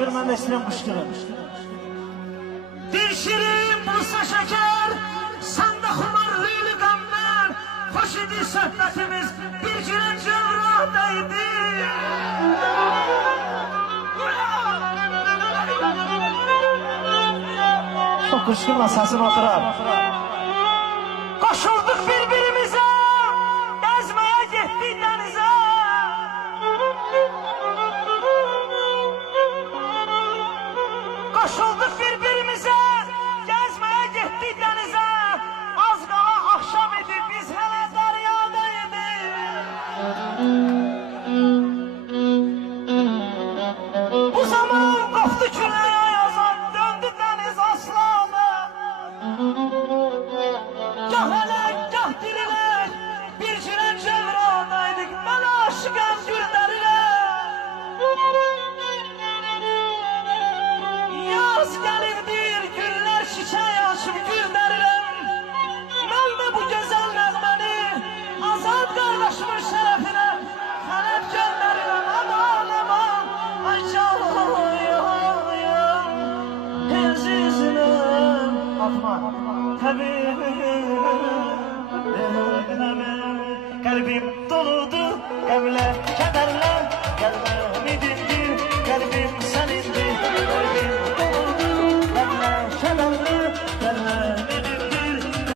ver, mən də istəyirəm qışqırım. Bir şirin bulsa şeker, sende xumarlıylı qəmlər, hoş idi söhbətimiz, bir günün cəvradaydı. Çok qışqırma, səsin oturar. Koşulduk birbirimize, gezmeye gittik denize. Koşulduk birbirimize, gezmeye gittik denize. Az qala akşam idi, biz hələ daryadaydık. Bu zaman qopdu küləyə yazan, döndü deniz aslanı. Gah ələk, gah dirilək, bir günün cəvradaydık, mən aşıqəm güllərinə. Yaz gəlirdir, güller çiçək açıb güllərinəm. Mən də bu gözəl nəğməni, Azad qardaşımın şərəfinə tələb göndərirəm. Aman, aman, ay canım, əzizim. Atman, təbibim, qəlbim doludur qəmlə.